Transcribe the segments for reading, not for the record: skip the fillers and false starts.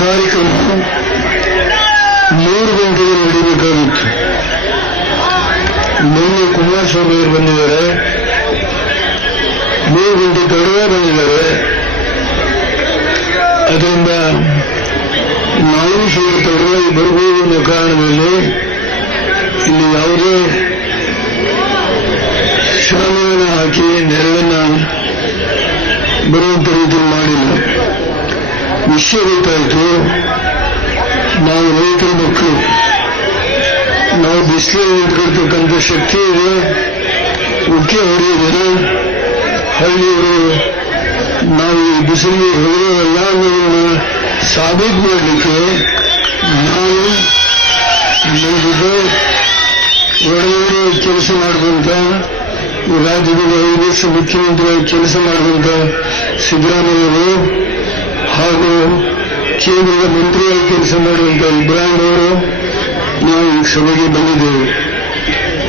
ಕಾರ್ಯಕ್ರಮ 3 ಗಂಟೆಗೆ ನಡೀಬೇಕಾಗಿತ್ತು. ಮೊನ್ನೆ ಕುಮಾರಸ್ವಾಮಿ ಅವರು ಬಂದಿದ್ದಾರೆ, 3 ಗಂಟೆ ತಡವೇ ಬಂದಿದ್ದಾರೆ. ಅದರಿಂದ ನಾವು ಸ್ವಲ್ಪ ತಡವಾಗಿ ಬರಬಹುದು ಅನ್ನೋ ಕಾರಣದಲ್ಲಿ ಇಲ್ಲಿ ಯಾವುದೇ ಶಾಲೆಯನ್ನು ಹಾಕಿ ನೆರಳನ್ನ ಬರುವಂತ ರೀತಿಯಲ್ಲಿ ಮಾಡಿಲ್ಲ. ವಿಷಯ ಗೊತ್ತಾಯಿತು, ನಾವು ರೈತರ ಮಕ್ಕಳು, ನಾವು ಬಿಸಿಲಲ್ಲಿ ನಿಂತ್ಕೊಳ್ತಕ್ಕಂಥ ಶಕ್ತಿ ಇದೆ, ಉಕ್ಕೆ ಹೊಡೆಯೋದಿದೆ. ಹಳ್ಳಿಯವರು ನಾವು ಈ ಬಿಸಿಲಿಗೆ ಹೊಡೆಯೋಲ್ಲ ಅನ್ನೋದನ್ನ ಸಾಬೀತು ಮಾಡಲಿಕ್ಕೆ ನಾವು ನಮ್ಮ ಜೊತೆ ಒಳಗಡೆ ಕೆಲಸ ಮಾಡುವಂತ, ರಾಜ್ಯದಲ್ಲಿ 5 ವರ್ಷ ಮುಖ್ಯಮಂತ್ರಿಯಾಗಿ ಕೆಲಸ ಮಾಡುವಂತ ಸಿದ್ದರಾಮಯ್ಯವರು ಹಾಗೂ ಕೇಂದ್ರದ ಮಂತ್ರಿಯಾಗಿ ಕೆಲಸ ಮಾಡುವಂತ ಇಬ್ರಾಹಿಂ ಅವರು ನಾವು ಈ ಸಭೆಗೆ ಬಂದಿದ್ದೇವೆ.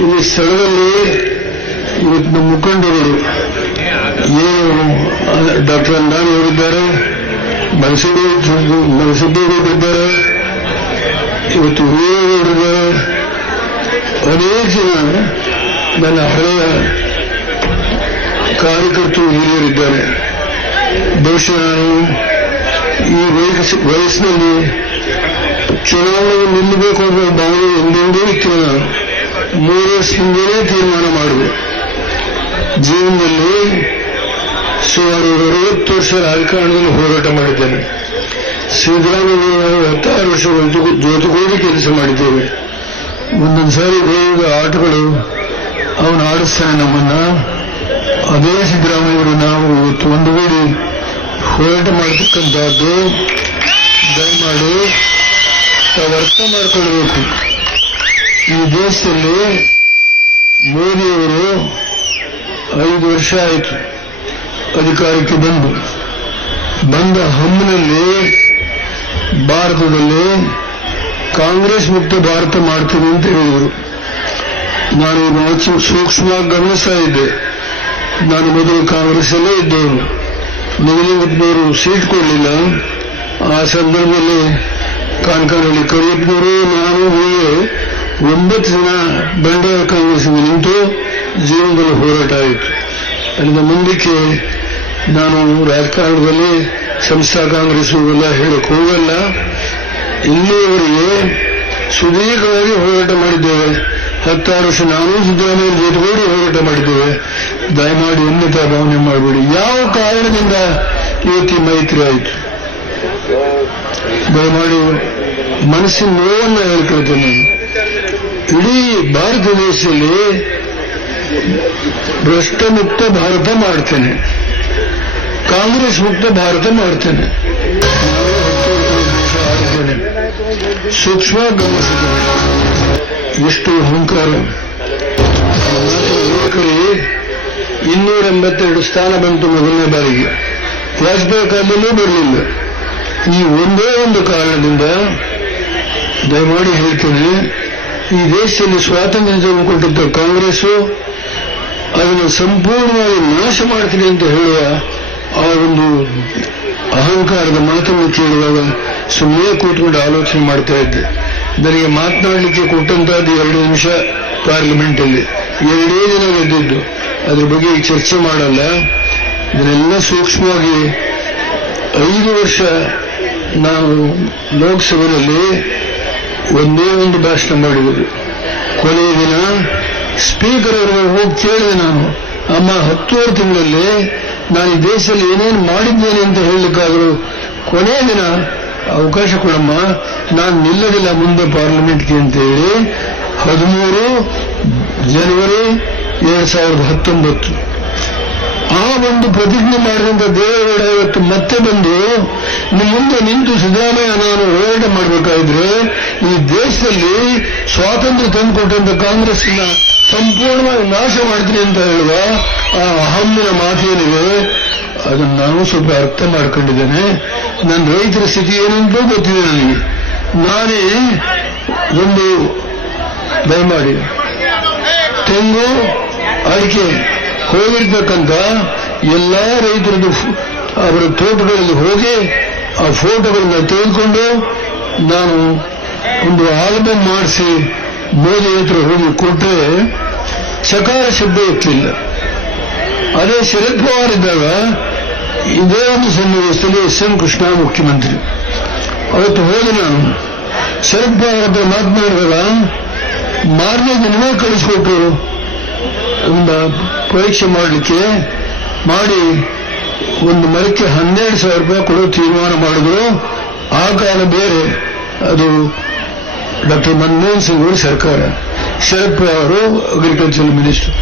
ಈ ಸ್ಥಳದಲ್ಲಿ ಇವತ್ತು ನಮ್ಮ ಮುಖಂಡರು ಏನು ಡಾಕ್ಟರ್ ಅಂದಾನ್ ಅವರಿದ್ದಾರೆ, ಮನಸಬ್ಬೇಗೌಡರಿದ್ದಾರೆ, ಇವತ್ತು ಹುಲಿಯವರಿದ್ದಾರೆ, ಅನೇಕ ಜನ ನನ್ನ ಹಳೆಯ ಕಾರ್ಯಕರ್ತರು ಹಿರಿಯರಿದ್ದಾರೆ. ಬಹುಶಃ ನಾನು ಈ ವಯಸ್ಸಿನಲ್ಲಿ ಚುನಾವಣೆಗೆ ನಿಲ್ಲಬೇಕು ಅನ್ನೋ ಭಾವನೆ ಎಂದೆಂದೂ ಇತ್ತಿಲ್ಲ. 3 ವರ್ಷದಿಂದಲೇ ತೀರ್ಮಾನ ಮಾಡಿದೆ. ಜೀವನದಲ್ಲಿ ಸುಮಾರು 60 ವರ್ಷ ರಾಜಕಾರಣದಲ್ಲಿ ಹೋರಾಟ ಮಾಡಿದ್ದೇನೆ. ಸಿದ್ದರಾಮಯ್ಯ 16 ವರ್ಷಗಳು ಜೊತೆಗೂಡಿ ಕೆಲಸ ಮಾಡಿದ್ದೇವೆ. ಒಂದೊಂದು ಸಾರಿ ಬೇಗ ಆಟಗಳು ಅವನು ಆಡಿಸ್ತಾನೆ ನಮ್ಮನ್ನ. ಅದೇ ಸಿದ್ದರಾಮಯ್ಯವರು ನಾವು ಇವತ್ತು ಒಂದುಗೂಡಿ ಹೋರಾಟ ಮಾಡತಕ್ಕಂಥದ್ದು ದಯಮಾಡಿ ತಾವು ಅರ್ಥ ಮಾಡಿಕೊಳ್ಬೇಕು. ಈ ದೇಶದಲ್ಲಿ ಮೋದಿಯವರು 5 ವರ್ಷ ಆಯಿತು ಅಧಿಕಾರಕ್ಕೆ ಬಂದ ಹಮ್ಮಿನಲ್ಲಿ ಭಾರತದಲ್ಲಿ ಕಾಂಗ್ರೆಸ್ ಮುಕ್ತ ಭಾರತ ಮಾಡ್ತೀನಿ ಅಂತ ಹೇಳಿದರು. ನಾನು ಸೂಕ್ಷ್ಮವಾಗಿ ಗಮನಿಸ್ತಾ ಇದ್ದೆ. ನಾನು ಮೊದಲು ಕಾಂಗ್ರೆಸ್ ಅಲ್ಲೇ ಇದ್ದವರು. ನಿಗದಿತವರು ಸೀಟ್ ಕೊಡಲಿಲ್ಲ. ಆ ಸಂದರ್ಭದಲ್ಲಿ ಕಾನ್ಕಾನಲ್ಲಿ ಕರಿಯಪ್ಪನವರು ನಾನು ಹೀಗೆ 9 ಜನ ಬಂಡಾಯ ಕಾಂಗ್ರೆಸ್ ನಿಂತು ಜೀವನದಲ್ಲಿ ಹೋರಾಟ ಆಯಿತು. ಅಲ್ಲಿಂದ ಮುಂದಕ್ಕೆ ನಾನು ರಾಜಕಾರಣದಲ್ಲಿ ಸಂಸ್ಥಾ ಕಾಂಗ್ರೆಸ್ ಎಲ್ಲ ಹೇಳಕ್ ಹೋಗಲ್ಲ. ಇಲ್ಲಿಯವರೆಗೆ ಸುದೀರ್ಘವಾಗಿ ಹೋರಾಟ ಮಾಡಿದ್ದೇವೆ. 16 ವರ್ಷ ನಾನು ಸಿದ್ದರಾಮಯ್ಯ ಜೊತೆಗೂಡಿ ಹೋರಾಟ ಮಾಡಿದ್ದೇವೆ. ದಯಮಾಡಿ ಉನ್ನತ ಭಾವನೆ ಮಾಡಬೇಡಿ. ಯಾವ ಕಾರಣದಿಂದ ಇವತ್ತು ಮೈತ್ರಿ ಆಯಿತು? ದಯಮಾಡಿ ಮನಸ್ಸಿನ ನೋವನ್ನು ಹೇಳ್ಕೊಳ್ತೇನೆ. ಇಡೀ ಭಾರತ ದೇಶದಲ್ಲಿ ಭ್ರಷ್ಟ ಮುಕ್ತ ಭಾರತ ಮಾಡ್ತೇನೆ, ಕಾಂಗ್ರೆಸ್ ಮುಕ್ತ ಭಾರತ ಮಾಡ್ತೇನೆ. ಸೂಕ್ಷ್ಮ ಗಮನಿಸಿದ್ದೇನೆ. ಎಷ್ಟು ಅಹಂಕಾರ! 282 ಸ್ಥಾನ ಬಂತು ಮೊದಲನೇ ಬಾರಿಗೆ. ವಾಜಪೇಯಿ ಕಾಲದಲ್ಲೂ ಬರಲಿಲ್ಲ. ಈ ಒಂದೇ ಒಂದು ಕಾರಣದಿಂದ ದಯಮಾಡಿ ಹೇಳ್ತೇನೆ, ಈ ದೇಶದಲ್ಲಿ ಸ್ವಾತಂತ್ರ್ಯ ತೆಗೆದುಕೊಟ್ಟಿದ್ದ ಕಾಂಗ್ರೆಸ್ಸು ಅದನ್ನು ಸಂಪೂರ್ಣವಾಗಿ ನಾಶ ಮಾಡ್ತೀನಿ ಅಂತ ಹೇಳುವ ಆ ಒಂದು ಅಹಂಕಾರದ ಮಾತನ್ನು ಕೇಳುವಾಗ ಸುಮ್ಮನೆ ಕೂತ್ಕೊಂಡು ಆಲೋಚನೆ ಮಾಡ್ತಾ ಇದ್ದೆ. ನನಗೆ ಮಾತನಾಡಲಿಕ್ಕೆ ಕೊಟ್ಟಂತಹದ್ದು 2 ನಿಮಿಷ ಪಾರ್ಲಿಮೆಂಟ್ ಅಲ್ಲಿ, 2 ದಿನ ಗೆದ್ದಿದ್ದು. ಅದ್ರ ಬಗ್ಗೆ ಈಗ ಚರ್ಚೆ ಮಾಡಲ್ಲ. ಇದನ್ನೆಲ್ಲ ಸೂಕ್ಷ್ಮವಾಗಿ 5 ವರ್ಷ ನಾವು ಲೋಕಸಭೆಯಲ್ಲಿ ಒಂದೇ ಒಂದು ಭಾಷಣ ಮಾಡಿದರು. ಕೊನೆಯ ದಿನ ಸ್ಪೀಕರ್ ಅವರಿಗೆ ಹೋಗಿ ಕೇಳಿದೆ ನಾನು, ಅಮ್ಮ 10 ತಿಂಗಳಲ್ಲಿ ನಾನು ಈ ದೇಶದಲ್ಲಿ ಏನೇನು ಮಾಡಿದ್ದೇನೆ ಅಂತ ಹೇಳಲಿಕ್ಕಾದರೂ ಕೊನೆಯ ದಿನ ಅವಕಾಶ ಕೊಡಮ್ಮ, ನಾನು ನಿಲ್ಲದಿಲ್ಲ ಮುಂದೆ ಪಾರ್ಲಿಮೆಂಟ್ಗೆ ಅಂತ ಹೇಳಿ 13 ಜನವರಿ 2019 ಆ ಒಂದು ಪ್ರತಿಜ್ಞೆ ಮಾಡಿದಂತ ದೇವೇಗೌಡ ಇವತ್ತು ಮತ್ತೆ ಬಂದು ನಿಮ್ಮ ಮುಂದೆ ನಿಂತು ಸಿದ್ದರಾಮಯ್ಯ ನಾನು ಹೋರಾಟ ಮಾಡಬೇಕಾದ್ರೆ ಈ ದೇಶದಲ್ಲಿ ಸ್ವಾತಂತ್ರ್ಯ ತಂದುಕೊಟ್ಟಂತ ಕಾಂಗ್ರೆಸ್ನ ಸಂಪೂರ್ಣವಾಗಿ ನಾಶ ಮಾಡ್ತೀನಿ ಅಂತ ಹೇಳುವ ಆ ಅಹಮ್ಮಿನ ಮಾತೇನಿದೆ ಅದನ್ನು ನಾನು ಸ್ವಲ್ಪ ಅರ್ಥ ಮಾಡ್ಕೊಂಡಿದ್ದೇನೆ. ನನ್ನ ರೈತರ ಸ್ಥಿತಿ ಏನಂತೂ ಗೊತ್ತಿದೆ ನನಗೆ. ನಾನೇ ಒಂದು ದಯಮಾಡಿ ತೆಂಗು ಅಡಿಕೆ ಹೋಗಿರ್ತಕ್ಕಂಥ ಎಲ್ಲಾ ರೈತರದ್ದು ಅವರ ತೋಟಗಳಲ್ಲಿ ಹೋಗಿ ಆ ಫೋಟೋಗಳನ್ನ ತೆಗೆದುಕೊಂಡು ನಾನು ಒಂದು ಆಲ್ಬಮ್ ಮಾಡಿಸಿ ಮೋದಿ ಹತ್ರ ಹೋಗಿ ಕೊಟ್ಟರೆ ಚಕಾರ ಶಬ್ದ ಎತ್ತಲಿಲ್ಲ. ಅದೇ ಶರದ್ ಪವಾರ್ ಇದ್ದಾಗ ಇದೇ ಒಂದು ಸನ್ನಿವೇಶದಲ್ಲಿ ಎಸ್.ಎಂ. ಕೃಷ್ಣ ಮುಖ್ಯಮಂತ್ರಿ. ಅವತ್ತು ಹೋಗಿ ನಾನು ಶರದ್ ಪವಾರ್ ಹತ್ರ ಮಾತನಾಡಿದಾಗ ಮಾರನೇ ದಿನವೇ ಕಳಿಸ್ಕೊಟ್ರು ಒಂದು ಪರೀಕ್ಷೆ ಮಾಡಲಿಕ್ಕೆ. ಮಾಡಿ ಒಂದು ಮರಕ್ಕೆ 12,000 ರೂಪಾಯಿ ಕೊಡೋ ತೀರ್ಮಾನ ಮಾಡಿದ್ರು. ಆ ಕಾಲ ಬೇರೆ, ಅದು ಡಾಕ್ಟರ್ ಮನಮೋಹನ್ ಸಿಂಗ್ ಅವರ ಸರ್ಕಾರ, ಶರದ್ ಪವಾರ್ ಅವರು ಅಗ್ರಿಕಲ್ಚರ್ ಮಿನಿಸ್ಟರ್.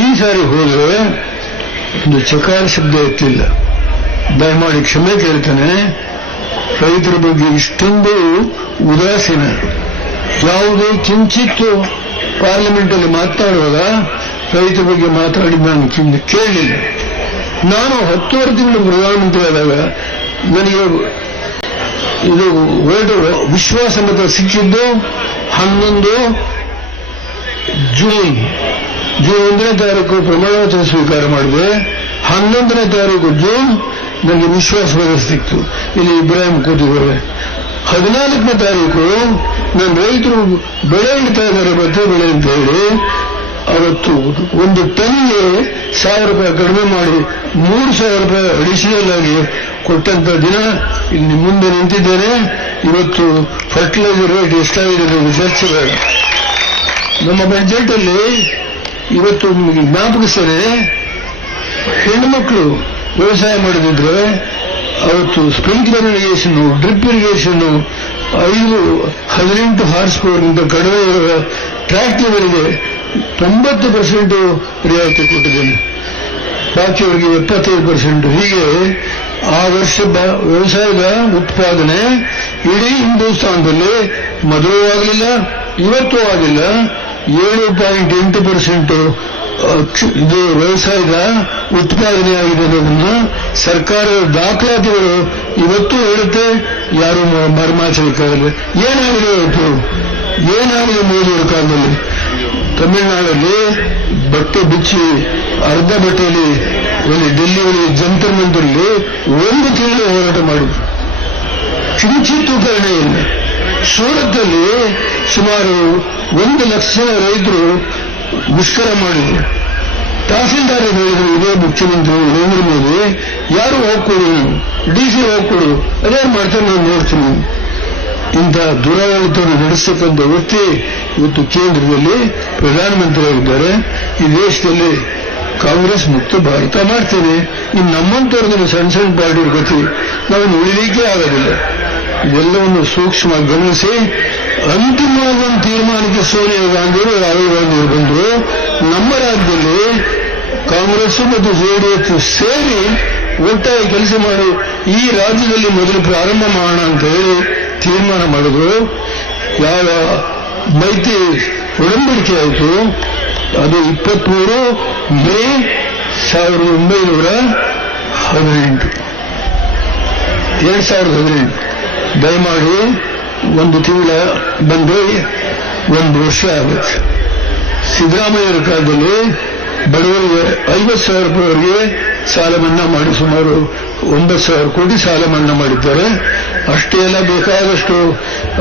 ಈ ಸಾರಿ ಹೋದರೆ ಒಂದು ಚಕಾರ ಶಬ್ದ ಎತ್ತಿಲ್ಲ. ದಯಮಾಡಿ ಕ್ಷಮೆ ಕೇಳ್ತಾನೆ. ರೈತರ ಬಗ್ಗೆ ಇಷ್ಟೊಂದು ಉದಾಸೀನ, ಯಾವುದೇ ಕಿಂಚಿತ್ತು ಪಾರ್ಲಿಮೆಂಟ್ ಅಲ್ಲಿ ಮಾತನಾಡುವಾಗ ರೈತರ ಬಗ್ಗೆ ಮಾತಾಡಿ ನಾನು ಕೇಳಲಿಲ್ಲ. ನಾನು 10 ತಿಂಗಳು ಪ್ರಧಾನಮಂತ್ರಿ ಆದಾಗ ನನಗೆ ಇದು ವಿಶ್ವಾಸ ಮತ ಸಿಕ್ಕಿದ್ದು 11 ಜೂನ್ 1ನೇ ತಾರೀಕು ಪ್ರಮಾಣವಚನ ಸ್ವೀಕಾರ ಮಾಡಿದೆ. 11ನೇ ತಾರೀಕು ಜೂನ್ ನನಗೆ ವಿಶ್ವಾಸ ಮತ ಸಿಕ್ತು. ಇಲ್ಲಿ ಇಬ್ರಾಹಿಂ ಕೂತಿದ್ದಾರೆ. 14ನೇ ತಾರೀಕು ನನ್ನ ರೈತರು ಬೆಳೆ ಇಡ್ತಾ ಇದ್ದಾರೆ, ಭತ್ತ ಬೆಳೆ ಅಂತ ಹೇಳಿ ಅವತ್ತು ಒಂದು ಟನ್ಗೆ 1,000 ರೂಪಾಯಿ ಕಡಿಮೆ ಮಾಡಿ 3,000 ರೂಪಾಯಿ ಅಡಿಷನಲ್ ಆಗಿ ಕೊಟ್ಟಂತ ದಿನ ಇಲ್ಲಿ ಮುಂದೆ ನಿಂತಿದ್ದೇನೆ. ಇವತ್ತು ಫರ್ಟಿಲೈಸರ್ ರೇಟ್ ಎಷ್ಟಾಗಿದೆ ಅನ್ನೋದು ಚರ್ಚೆ ಬೇಡ. ನಮ್ಮ ಬಜೆಟ್ ಅಲ್ಲಿ ಇವತ್ತು ನಿಮಗೆ ಜ್ಞಾಪಕಿಸ್ತೇನೆ, ಹೆಣ್ಣುಮಕ್ಕಳು ವ್ಯವಸಾಯ ಮಾಡದಿದ್ರೆ ಅವತ್ತು sprinkler irrigation, drip irrigation 18 horse ಪವರ್ಗಿಂತ ಕಡಿಮೆ ಇರುವ ಟ್ರ್ಯಾಕ್ಟರ್ಗಳಿಗೆ 90% ರಿಯಾಯಿತಿ ಕೊಟ್ಟಿದ್ದೇನೆ, ಬಾಕಿಯವರಿಗೆ 75%. ಹೀಗೆ ಆ ವರ್ಷ ವ್ಯವಸಾಯದ ಉತ್ಪಾದನೆ ಇಡೀ ಹಿಂದೂಸ್ತಾನದಲ್ಲಿ ಮೊದಲು ಆಗಲಿಲ್ಲ, ಇವತ್ತೂ ಆಗಿಲ್ಲ. 7.8% ಇದು ವ್ಯವಸಾಯದ ಉತ್ಪಾದನೆ ಆಗಿದೆ ಅನ್ನೋದನ್ನು ಸರ್ಕಾರದ ದಾಖಲಾತಿಗಳು ಇವತ್ತು ಹೇಳುತ್ತೆ. ಯಾರು ಮರೆಮಾಚಲಿಕ್ಕಾಗಲ್ಲ. ಏನಾಗಿದೆ ಇವತ್ತು, ಏನಾಗಿದೆ ಮೋದಿಯವರ ಕಾಲದಲ್ಲಿ? ತಮಿಳುನಾಡಲ್ಲಿ ಬಟ್ಟೆ ಬಿಚ್ಚಿ ಅರ್ಧ ಬಟ್ಟೆಯಲ್ಲಿ ಡೆಲ್ಲಿಯಲ್ಲಿ ಜಂತರ್ ಮಂತರಲ್ಲಿ 1 ತಿಂಗಳು ಹೋರಾಟ ಮಾಡಿದ್ರು, ಕಿಂಚಿತ್ತೂ ಕರುಣೆ ಇಲ್ಲ. ಸೂರತ್ತಲ್ಲಿ ಸುಮಾರು 1 ಲಕ್ಷ ರೈತರು ಮುಷ್ಕರ ಮಾಡಿದ್ರು. ತಹಸೀಲ್ದಾರ್ ಹೇಳಿದ್ರು, ಇದೇ ಮುಖ್ಯಮಂತ್ರಿ ನರೇಂದ್ರ ಮೋದಿ, ಯಾರು ಹೋಗ್ಕೊಡು, ಡಿಸಿ ಹೋಗ್ಕೊಡು, ಅದೇನು ಮಾಡ್ತಾರೆ ನಾನು ನೋಡ್ತೀನಿ. ಇಂಥ ದುರಾಡಳಿತವನ್ನು ನಡೆಸತಕ್ಕಂಥ ವ್ಯಕ್ತಿ ಇವತ್ತು ಕೇಂದ್ರದಲ್ಲಿ ಪ್ರಧಾನಮಂತ್ರಿಯಾಗಿದ್ದಾರೆ. ಈ ದೇಶದಲ್ಲಿ ಕಾಂಗ್ರೆಸ್ ಮುಕ್ತ ಭಾರತ ಮಾಡ್ತೇನೆ. ಇನ್ನು ನಮ್ಮಂತವ್ರದ್ದು ಸಣ್ಣ ಸಣ್ಣ ಪಾರ್ಟಿಯ ಗತಿ ನಾವು ಉಳಿಲಿಕ್ಕೆ ಆಗೋದಿಲ್ಲ. ಇದೆಲ್ಲವನ್ನು ಸೂಕ್ಷ್ಮವಾಗಿ ಗಮನಿಸಿ ಅಂತಿಮವಾದ ಒಂದು ತೀರ್ಮಾನಕ್ಕೆ ಸೋನಿಯಾ ಗಾಂಧಿಯವರು, ರಾಹುಲ್ ಗಾಂಧಿಯವರು ಬಂದರು. ನಮ್ಮ ರಾಜ್ಯದಲ್ಲಿ ಕಾಂಗ್ರೆಸ್ ಮತ್ತು ಜೆಡಿಎಸ್ ಸೇರಿ ಒಟ್ಟಾಗಿ ಕೆಲಸ ಮಾಡಿ ಈ ರಾಜ್ಯದಲ್ಲಿ ಮೊದಲು ಪ್ರಾರಂಭ ಮಾಡೋಣ ಅಂತ ಹೇಳಿ ತೀರ್ಮಾನ ಮಾಡಿದ್ರು. ಯಾವ ಮೈತ್ರಿ ಒಡಂಬಡಿಕೆ ಆಯಿತು ಅದು 23 ಮೇ 1918, 2018. ದಯಮಾಡಿ 1 ತಿಂಗಳ ಬಂದು 1 ವರ್ಷ ಆಗುತ್ತೆ. ಸಿದ್ದರಾಮಯ್ಯರ ಕಾಲದಲ್ಲಿ ಬಡವರಿಗೆ 50,000 ರೂಪಾಯಿವರೆಗೆ ಸಾಲ ಮನ್ನಾ ಮಾಡಿ ಸುಮಾರು 9,000 ಕೋಟಿ ಸಾಲ ಮನ್ನಾ ಮಾಡಿದ್ದಾರೆ. ಅಷ್ಟೇ ಎಲ್ಲ ಬೇಕಾದಷ್ಟು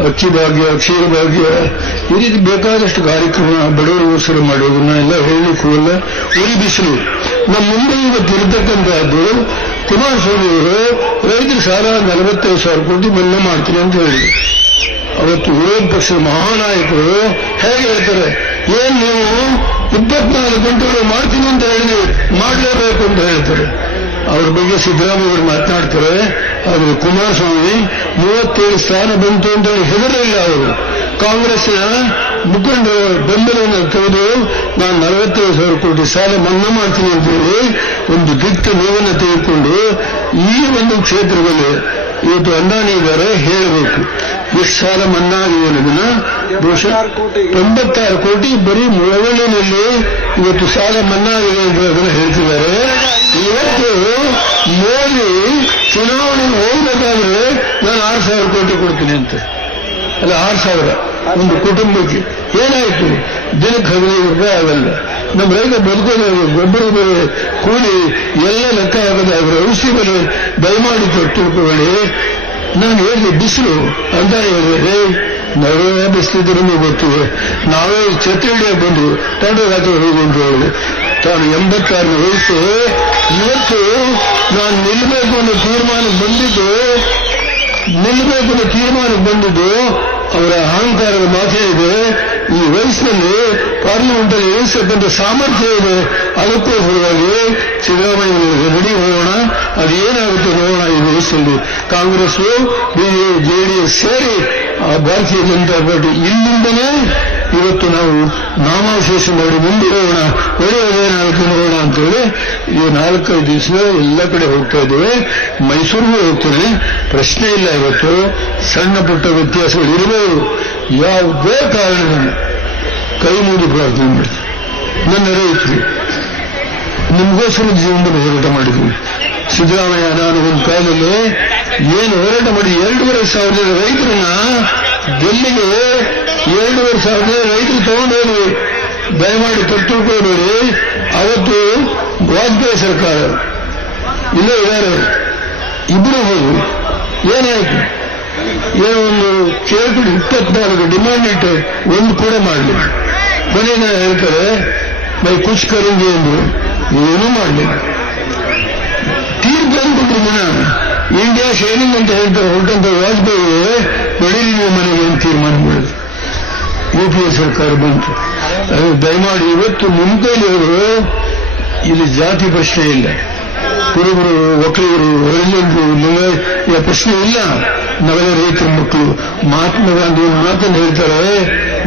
ಅಕ್ಕಿ ಭಾಗ್ಯ, ಕ್ಷೀರ ಭಾಗ್ಯ, ಈ ರೀತಿ ಬೇಕಾದಷ್ಟು ಕಾರ್ಯಕ್ರಮ ಬಡವರಿಗೋಸ್ಕರ ಮಾಡೋದನ್ನ ಎಲ್ಲ ಹೇಳಲಿಕ್ಕೂ ಎಲ್ಲ ಉರಿ ಬಿಸಿಲು. ನಮ್ಮ ಮುಂದೆ ಇವತ್ತಿರತಕ್ಕಂತಹದ್ದು ಕುಮಾರಸ್ವಾಮಿ ಅವರು ರೈತರ ಸಾಲ 45,000 ಕೋಟಿ ಮನ್ನಾ ಮಾಡ್ತೀನಿ ಅಂತ ಹೇಳಿದ್ರು. ಅವತ್ತು ವಿರೋಧ ಪಕ್ಷದ ಮಹಾನಾಯಕರು ಹೇಗೆ ಹೇಳ್ತಾರೆ, ಏನ್ ನೀವು 24 ಗಂಟೆಗಳು ಮಾಡ್ತೀನಿ ಅಂತ ಹೇಳಿದ್ವಿ, ಮಾಡಲೇಬೇಕು ಅಂತ ಹೇಳ್ತಾರೆ. ಅವ್ರ ಬಗ್ಗೆ ಸಿದ್ದರಾಮಯ್ಯ ಅವರು ಮಾತನಾಡ್ತಾರೆ. ಆದರೆ ಕುಮಾರಸ್ವಾಮಿ 37 ಸ್ಥಾನ ಬಂತು ಅಂತ ಹೇಳಿ ಹೆದರಲಿಲ್ಲ. ಅವರು ಕಾಂಗ್ರೆಸ್ನ ಮುಖಂಡರ ಬೆಂಬಲವನ್ನು ತೆಗೆದು ನಾನು 45,000 ಕೋಟಿ ಸಾಲ ಮನ್ನಾ ಮಾಡ್ತೀನಿ ಅಂತ ಹೇಳಿ ಒಂದು ದಿಟ್ಟ ನಿಲುವನ್ನು ತೆಗೆದುಕೊಂಡು ಈ ಒಂದು ಕ್ಷೇತ್ರದಲ್ಲಿ ಇವತ್ತು ಅಂದಾನಿ ಇದ್ದಾರೆ, ಹೇಳಬೇಕು ಎಷ್ಟು ಸಾಲ ಮನ್ನಾ ಆಗಿದೆ ಅನ್ನೋದನ್ನ. ಬಹುಶಃ 96 ಕೋಟಿ ಬರೀ ಮುಳವಳ್ಳಿನಲ್ಲಿ ಇವತ್ತು ಸಾಲ ಮನ್ನಾ ಆಗಿದೆ ಅಂತ ಅದನ್ನು ಹೇಳ್ತಿದ್ದಾರೆ. ಇವತ್ತು ಮೋದಿ ಚುನಾವಣೆಗೆ ಹೋಗ್ಬೇಕಾದ್ರೆ ನಾನು 6,000 ಕೋಟಿ ಕೊಡ್ತೀನಿ ಅಂತ. ಅಲ್ಲ, 6,000 ಒಂದು ಕುಟುಂಬಕ್ಕೆ. ಏನಾಯ್ತು? ದಿನಕ್ಕೆ 15 ರೂಪಾಯಿ ಆಗಲ್ಲ. ನಮ್ಮ ರೈತ ಬದುಕೋದು ಗೊಬ್ಬರ ಬೆಲೆ ಕೂಲಿ ಎಲ್ಲ ಲೆಕ್ಕ ಹಾಕೋದಾದ್ರೆ ಔಷಧಿ ಬೆಲೆ ದಯಮಾಡಿ ತಿಳ್ಕೊಳ್ಳಿ. ನಾನು ಹೇಳಿದೆ ಬಿಸಿಲು ಅಂತ ಹೇಳಿದ್ರೆ ನಾವೇ ಬಿಸಿಲಿದ್ರು ಗೊತ್ತಿದೆ. ನಾವೇ ಛತ್ರಿ ಹಿಡಿಯಕ್ಕೆ ಬಂದು ತಂಡಗಾತ್ರ ಹೋಗಿ ಅಂತ ಹೇಳಿದೆ. ತಾನು 86 ವಯಸ್ಸು. ಇವತ್ತು ನಾನು ನಿಲ್ಲಬೇಕು ಅನ್ನೋ ತೀರ್ಮಾನಕ್ಕೆ ಬಂದಿದ್ದು ಅವರ ಅಹಂಕಾರದ ಮಾತೇ ಇದೆ. ಈ ವಯಸ್ಸಿನಲ್ಲಿ ಪಾರ್ಲಿಮೆಂಟ್ ಅಲ್ಲಿ ಎಳಿಸತಕ್ಕಂಥ ಸಾಮರ್ಥ್ಯ ಇದೆ. ಅದಕ್ಕೋಸ್ಕರವಾಗಿ ಸಿದ್ದರಾಮಯ್ಯ ರೆಡಿ ಹೋಗೋಣ, ಅದೇನಾಗುತ್ತೆ ನೋಡೋಣ. ಈ ವಯಸ್ಸಲ್ಲಿ ಕಾಂಗ್ರೆಸ್ ಜೆಡಿಎಸ್ ಸೇರಿ ಭಾರತೀಯ ಜನತಾ ಪಾರ್ಟಿ ಇಲ್ಲಿಂದಲೇ ಇವತ್ತು ನಾವು ನಾಮಾವಶೇಷ ಮಾಡಿ ಮುಂದೆ ಹೋಗೋಣ, ಒಳ್ಳೆಯದೇನಾಗುತ್ತೆ ನೋಡೋಣ ಅಂತೇಳಿ ಈ 4-5 ದಿವಸ ಎಲ್ಲ ಕಡೆ ಹೋಗ್ತಾ ಇದ್ದೇವೆ. ಮೈಸೂರಿಗೂ ಹೋಗ್ತೇನೆ, ಪ್ರಶ್ನೆ ಇಲ್ಲ. ಇವತ್ತು ಸಣ್ಣ ಪುಟ್ಟ ವ್ಯತ್ಯಾಸಗಳು ಇರಬಹುದು. ಯಾವುದೇ ಕಾರಣದಿಂದ ಕೈ ಮುಗಿ ಪ್ರಾರ್ಥನೆ ಮಾಡ್ತೀನಿ. ನನ್ನ ರೈತರು ನಿಮಗೋಸ್ಕರ ಜೀವನದಲ್ಲಿ ಹೋರಾಟ ಮಾಡಿದ್ವಿ. ಸಿದ್ದರಾಮಯ್ಯ ನಾನು ಒಂದು ಕಾಲದಲ್ಲಿ ಏನು ಹೋರಾಟ ಮಾಡಿ 2,500 ರೈತರನ್ನ ಡೆಲ್ಲಿಗೆ 2,500 ರೈತರು ತಗೊಂಡೋಗಿ ದಯಮಾಡಿ ತಿಳ್ಕೊಬೇಡಿ. ಅವತ್ತು ವಾಜಪೇಯಿ ಸರ್ಕಾರ ಇಲ್ಲೇ ಇದ್ದಾರೆ, ಇಬ್ಬರು ಹೋಗಿ ಏನಾಯ್ತು? ಏನೋ ಒಂದು ಕೇಳ್ಬಿಟ್ಟು 24 ಡಿಮ್ಯಾಂಡ್ ಇಟ್ಟು ಒಂದು ಕೂಡ ಮಾಡಲಿಲ್ಲ. ಕೊನೆಯ ಹೇಳ್ತಾರೆ ಮೈ ಕುಚ್ ಕರಿಂಗೆ ಎಂದು ಏನೂ ಮಾಡಲಿಲ್ಲ. ತೀರ್ಪು ಅಂದ್ಬಿಟ್ರು ಮನ ಇಂಡಿಯಾ ಶೈನಿಂಗ್ ಅಂತ ಹೇಳ್ತಾರೆ. ಹೊರಟಂತ ವಾಜಪೇಯಿ ನಡೀಲಿ ನೀವು ಮನೆಗೆ ಏನು ತೀರ್ಮಾನ ಮಾಡಿದ್ರು. UPA ಸರ್ಕಾರ ಬಂತು. ಅದು ದಯಮಾಡಿ ಇವತ್ತು ನಿಮ್ಮ ಕೈಲಿ ಅವರು ಇಲ್ಲಿ ಜಾತಿ ಪ್ರಶ್ನೆ ಇಲ್ಲ, ಕುರುಬರು, ಒಕ್ಕಲಿಗರು, ಹರಿಜನರು, ಲಿಂಗಾಯತ ಪ್ರಶ್ನೆ ಇಲ್ಲ. ನಾವೆಲ್ಲ ರೈತರ ಮಕ್ಕಳು. ಮಹಾತ್ಮ ಗಾಂಧಿ ಒಂದು ಮಾತನ್ನು ಹೇಳ್ತಾರೆ,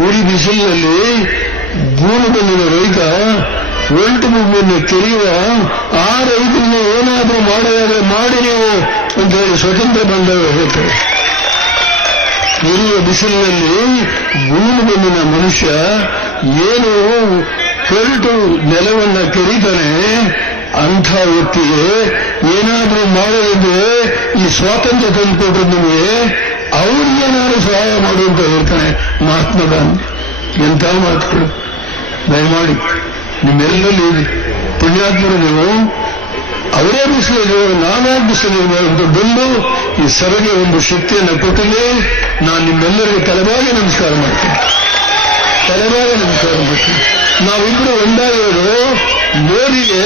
ಉರಿ ಬಿಸಿಲಿನಲ್ಲಿ ಗೂನು ಬಂದಿನ ರೈತ ಒಂಟು ಭೂಮಿಯನ್ನು ಕೆರೆಯುವ ಆ ರೈತರನ್ನ ಏನಾದರೂ ಮಾಡೋದಾದ್ರೆ ಮಾಡಿ ನೀವು ಅಂತ ಹೇಳಿ ಸ್ವತಂತ್ರ ಬಂದಾಗ ಹೇಳ್ತಾರೆ. ಉರಿಯುವ ಬಿಸಿಲಿನಲ್ಲಿ ಗೂನು ಬಂದಿನ ಮನುಷ್ಯ ಏನು ಕೆರಟು ನೆಲವನ್ನ ಕೆರೀತಾನೆ, ಅಂಥ ವ್ಯಕ್ತಿಗೆ ಏನಾದರೂ ಮಾಡೋದಿದ್ರೆ ಈ ಸ್ವಾತಂತ್ರ್ಯ ತಂದುಕೊಟ್ರೆ ನಿಮಗೆ ಅವ್ರಿಗೇನಾದ್ರು ಸಹಾಯ ಮಾಡುವಂತ ಹೇಳ್ತಾನೆ ಮಹಾತ್ಮ ಗಾಂಧಿ. ಎಂಥ ಮಾತುಗಳು! ದಯಮಾಡಿ ನಿಮ್ಮೆಲ್ಲರಲ್ಲಿ ಪುಣ್ಯಾತ್ಮರು ನೀವು. ಅವರೇ ಬಿಸಿಲಿದ್ರು, ನಾನೇ ಬಿಸಿಲಿರುವ ಅಂತ ಬಂದು ಈ ಸಭೆಗೆ ಒಂದು ಶಕ್ತಿಯನ್ನು ಕೊಟ್ಟಿದೆ. ನಾನು ನಿಮ್ಮೆಲ್ಲರಿಗೂ ತಲೆಬಾಗಿ ನಮಸ್ಕಾರ ಮಾಡ್ತೀನಿ. ನಾವಿಬ್ಬರು ಒಂದಾಗಿರೋದು ಮೋದಿಗೆ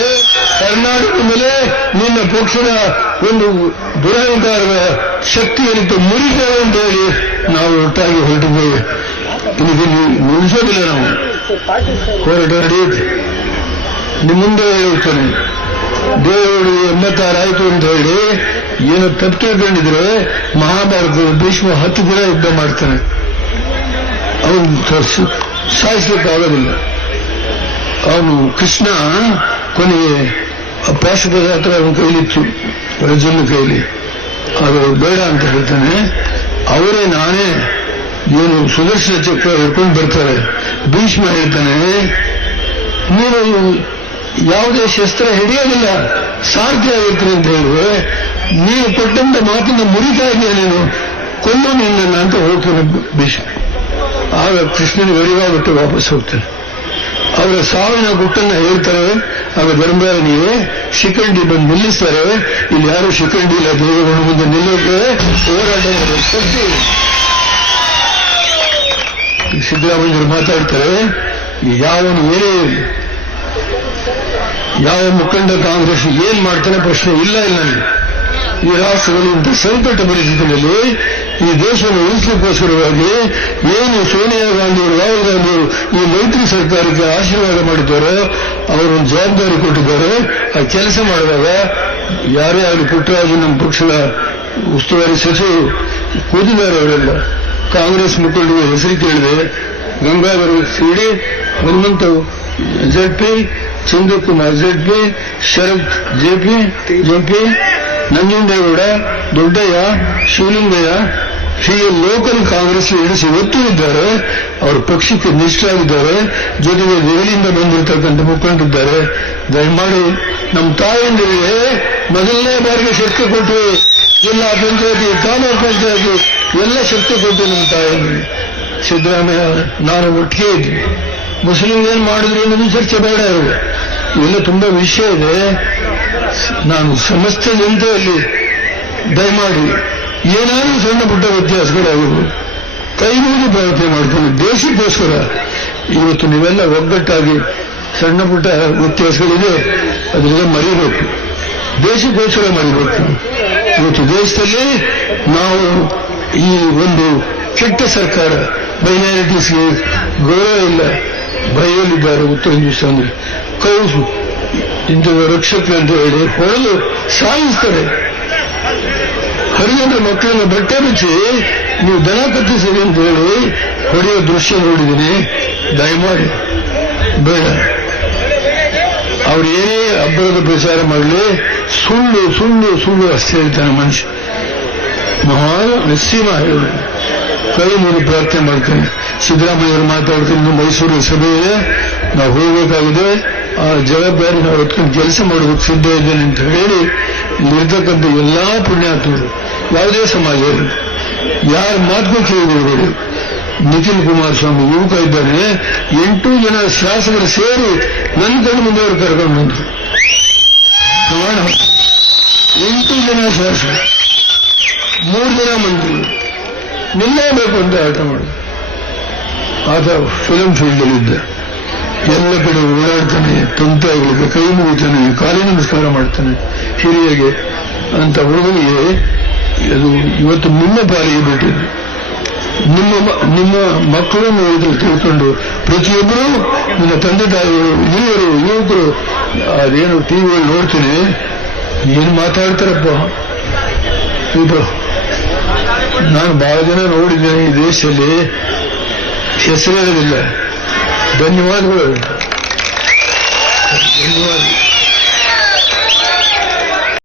ಕರ್ನಾಟಕದ ಮೇಲೆ ನಿನ್ನ ಪಕ್ಷದ ಒಂದು ದುರಹಂಕಾರದ ಶಕ್ತಿಯನ್ನು ಮುರಿತೇವೆ ಅಂತ ಹೇಳಿ ನಾವು ಒಟ್ಟಾಗಿ ಹೊರಟಿದ್ದೇವೆ. ಇದಕ್ಕೆ ನಿಲ್ಲಿಸೋದಿಲ್ಲ. ನಾವು ಹೋರಾಟ ನಡೆಯುತ್ತೆ. ನಿಮ್ಮ ಮುಂದೆ ಹೇಳ್ತಾನೆ ದೇವರು 86 ಆಯ್ತು ಅಂತ ಹೇಳಿ ಏನೋ ತಪ್ಪು ತಿಳ್ಕೊಂಡಿದ್ರೆ ಮಹಾಭಾರತದ ಭೀಷ್ಮ 10 ದಿನ ಯುದ್ಧ ಮಾಡ್ತಾನೆ. ಅವನು ಸಾಯಿಸ್ಲಿಕ್ಕಾಗೋದಿಲ್ಲ. ಅವನು ಕೃಷ್ಣ ಕೊನೆಗೆ ಪಾಶುಪದ ಹತ್ರ ಅವನ ಕೈಲಿತ್ತು, ಅರ್ಜುನ ಕೈಲಿ. ಅದು ಬೇಡ ಅಂತ ಹೇಳ್ತಾನೆ. ಅವರೇ ನಾನೇ ಏನು ಸುದರ್ಶನ ಚಕ್ರ ಹಿಡ್ಕೊಂಡು ಬರ್ತಾರೆ. ಭೀಷ್ಮ ಹೇಳ್ತಾನೆ, ನೀನು ಯಾವುದೇ ಶಸ್ತ್ರ ಹಿಡಿಯೋದಿಲ್ಲ, ಸಾರ್ಥಿ ಆಗಿರ್ತೀನಿ ಅಂತ ಹೇಳಿದ್ರೆ ನೀವು ಕೊಟ್ಟಂತ ಮಾತನ್ನ ಮುರಿತಾ ಇದೆಯಾ, ನೀನು ಕೊಂದು ನಿನ್ನ ಅಂತ ಹೋಗ್ತಾನೆ ಭೀಷ್ಮ. ಆಗ ಕೃಷ್ಣನಿಗೆ ಅರಿವಾಗುತ್ತೆ, ವಾಪಸ್ ಹೋಗ್ತಾನೆ. ಅವರ ಸಾವಿನ ಗುಟ್ಟನ್ನ ಹೇಳ್ತಾರೆ. ಆಗ ಧರ್ಮರಾಯನಿಗೆ ಶಿಖಂಡಿ ಬಂದು ನಿಲ್ಲಿಸ್ತಾರೆ. ಇಲ್ಲಿ ಯಾರು ಶಿಖಂಡಿ ಇಲ್ಲ, ದೇವಗಳ ಮುಂದೆ ನಿಲ್ಲೋಕೆ ಹೋರಾಟ ಶಕ್ತಿ. ಸಿದ್ದರಾಮಯ್ಯರು ಮಾತಾಡ್ತಾರೆ, ಯಾವನು ಏನೇ ಯಾವ ಮುಖಂಡ ಕಾಂಗ್ರೆಸ್ ಏನ್ ಮಾಡ್ತಾನೆ ಪ್ರಶ್ನೆ ಇಲ್ಲ. ಈ ರಾಷ್ಟ್ರದಲ್ಲಿ ಇಂಥ ಸಂಕಟ ಪರಿಸ್ಥಿತಿಯಲ್ಲಿ ಈ ದೇಶವನ್ನು ಉಳಿಸಲಿಕ್ಕೋಸ್ಕರವಾಗಿ ಏನು ಸೋನಿಯಾ ಗಾಂಧಿಯವರು, ರಾಹುಲ್ ಗಾಂಧಿಯವರು ಈ ಮೈತ್ರಿ ಸರ್ಕಾರಕ್ಕೆ ಆಶೀರ್ವಾದ ಮಾಡಿದ್ದಾರೋ, ಅವರೊಂದು ಜವಾಬ್ದಾರಿ ಕೊಟ್ಟಿದ್ದಾರೆ. ಆ ಕೆಲಸ ಮಾಡಿದಾಗ ಯಾರೇ ಆಗಲಿ, ಪುಟ್ಟರಾಜು ನಮ್ಮ ಪಕ್ಷದ ಉಸ್ತುವಾರಿ ಸಚಿವರು ಕೂತಿದ್ದಾರೆ. ಅವರೆಲ್ಲ ಕಾಂಗ್ರೆಸ್ ಮುಖಂಡರು ಹೆಸರು ಕೇಳಿದೆ. ಗಂಗಾಧರ್ ಸಿಡಿ, ಹನುಮಂತ ZP, ಚಂದ್ರಕುಮಾರ್ ZP, ಶರತ್ JP, ನಂಜುಂಡೇಗೌಡ, ದೊಡ್ಡಯ್ಯ, ಶಿವಲಿಂಗಯ್ಯ ಹೀಗೆ ಲೋಕಲ್ ಕಾಂಗ್ರೆಸ್ ಲೀಡರ್ಸ್ ಇವತ್ತೂ ಇದ್ದಾರೆ. ಅವರ ಪಕ್ಷಕ್ಕೆ ನಿಷ್ಠರಾಗಿದ್ದಾರೆ. ಜೊತೆಗೆ ದೆಹಲಿಯಿಂದ ಬಂದಿರತಕ್ಕಂಥ ಮುಖಂಡರಿದ್ದಾರೆ. ದಯಮಾಡಿ ನಮ್ಮ ತಾಯಂದಿರಿಗೆ ಮೊದಲನೇ ಬಾರಿಗೆ ಶಕ್ತಿ ಕೊಟ್ಟು, ಜಿಲ್ಲಾ ಪಂಚಾಯತಿ, ತಾಲೂಕು ಪಂಚಾಯತಿ ಎಲ್ಲ ಶಕ್ತಿ ಕೊಟ್ಟು ನಮ್ಮ ತಾಯಂದಿರಿಗೆ. ಸಿದ್ದರಾಮಯ್ಯ ನಾನು ಒಟ್ಟಿಗೆ ಇದ್ವಿ. ಮುಸ್ಲಿಂ ಏನ್ ಮಾಡಿದ್ರು ಅನ್ನೋದು ಚರ್ಚೆ ಬೇಡ ಇವರು. ಇವೆಲ್ಲ ತುಂಬಾ ವಿಷಯ ಇದೆ. ನಾನು ಸಮಸ್ತ ಜನತೆಯಲ್ಲಿ ದಯಮಾಡಿ ಏನಾದರೂ ಸಣ್ಣ ಪುಟ್ಟ ವ್ಯತ್ಯಾಸಗಳಾಗಿರ್ಬೋದು ಕೈ ಮುಗಿದು ಪ್ರಾರ್ಥನೆ ಮಾಡ್ಕೊಂಡು ದೇಶಕ್ಕೋಸ್ಕರ ಇವತ್ತು ನೀವೆಲ್ಲ ಒಗ್ಗಟ್ಟಾಗಿ ಸಣ್ಣ ಪುಟ್ಟ ವ್ಯತ್ಯಾಸಗಳಿದೆ ಅದರಿಂದ ಮರಿಬೇಕು, ದೇಶಕ್ಕೋಸ್ಕರ ಮರಿಬೇಕು. ಇವತ್ತು ದೇಶದಲ್ಲಿ ನಾವು ಈ ಒಂದು ಕೆಟ್ಟ ಸರ್ಕಾರ, ಮೈನಾರಿಟೀಸ್ಗೆ ಗೌರವ ಇಲ್ಲ, ಭಯದಲ್ಲಿದ್ದಾರೆ ಉತ್ತರ ಹಿಂದೂಸ್ತಾನದಲ್ಲಿ. ಕೌಸು ಇಂಥ ರಕ್ಷಕರು ಅಂತ ಹೇಳಿ ಹೊಡೆದು ಸಾಯಿಸ್ತಾರೆ. ಹರಿಜನ ಮಕ್ಕಳನ್ನ ಬಟ್ಟೆ ಬಿಚ್ಚಿ ನೀವು ದನ ಕತ್ತಿಸಿರಿ ಅಂತ ಹೇಳಿ ಹೊಡೆಯೋ ದೃಶ್ಯ ನೋಡಿದ್ದೀನಿ. ದಯಮಾಡಿ ಬೇಡ. ಅವ್ರು ಏನೇ ಹಬ್ಬದ ಪ್ರಚಾರ ಮಾಡಲಿ, ಸುಳ್ಳು ಸುಳ್ಳು ಸುಳ್ಳು ಅಷ್ಟೇ ಹೇಳ್ತಾನೆ ಮನುಷ್ಯ. ಮಹಾ ನರಸಿಂಹ ಹೇಳಿ ಕೈ ಮುಗಿ ಪ್ರಾರ್ಥನೆ ಮಾಡ್ತೇನೆ. ಸಿದ್ದರಾಮಯ್ಯವರು ಮಾತಾಡ್ಕೊಂಡು ಮೈಸೂರು ಸಭೆ ಇದೆ, ನಾವು ಹೋಗಬೇಕಾಗಿದೆ, ಆ ಜವಾಬ್ದಾರಿ ನಾವು ಹೊತ್ಕೊಂಡು ಕೆಲಸ ಮಾಡೋದಕ್ಕೆ ಸಿದ್ಧ ಇದ್ದೇನೆ ಅಂತ ಹೇಳಿ ಇಲ್ಲಿರ್ತಕ್ಕಂಥ ಎಲ್ಲಾ ಪುಣ್ಯಾತ್ಮರು, ಯಾವುದೇ ಸಮಾಜ ಯಾರ ಮಾತುಗೂ ಕೇಳಿಬಿಡಬೇಡಿ. ನಿಖಿಲ್ ಕುಮಾರಸ್ವಾಮಿ ಯುವಕ ಇದ್ದಾನೆ, 8 ಜನ ಶಾಸಕರು ಸೇರಿ ನನ್ನ ಕಣ್ಣು ಮುಂದೆ ಅವರು ಕರ್ಕೊಂಡು ಬಂದರು. 8 ಜನ ಶಾಸಕರು, 3 ಜನ ಮಂತ್ರಿಗಳು ನಿಲ್ಲೇಬೇಕು ಅಂತ ಆಟ ಮಾಡಿ. ಆತ ಫಿಲಂ ಫೀಲ್ಡಲ್ಲಿದ್ದ, ಎಲ್ಲ ಕಡೆ ಓಡಾಡ್ತಾನೆ, ತೊಂದರೆಗಳಿಗೆ ಕೈ ಮುಗಿತಾನೆ, ಕಾಲಿ ನಮಸ್ಕಾರ ಮಾಡ್ತಾನೆ ಹಿರಿಯರಿಗೆ ಅಂತ ಹುಡುಗನಿಗೆ ಅದು ಇವತ್ತು ನಿಮ್ಮ ಪಾಲಿಗೆ ಬಿಟ್ಟಿದೆ. ನಿಮ್ಮ ಮಕ್ಕಳನ್ನು ತಿಳ್ಕೊಂಡು ಪ್ರತಿಯೊಬ್ಬರು ನಿಮ್ಮ ತಂದೆ ತಾಯಿಗಳು, ಹಿರಿಯರು, ಯುವಕರು ಅದೇನು ಟಿವಿಯಲ್ಲಿ ನೋಡ್ತೀನಿ, ಏನು ಮಾತಾಡ್ತಾರಪ್ಪ ಇದು. ನಾನು ಬಹಳ ಜನ ನೋಡಿದ್ದೇನೆ ಈ ದೇಶದಲ್ಲಿ, ಹೆಸರೇನದಿಲ್ಲ. ಧನ್ಯವಾದಗಳು.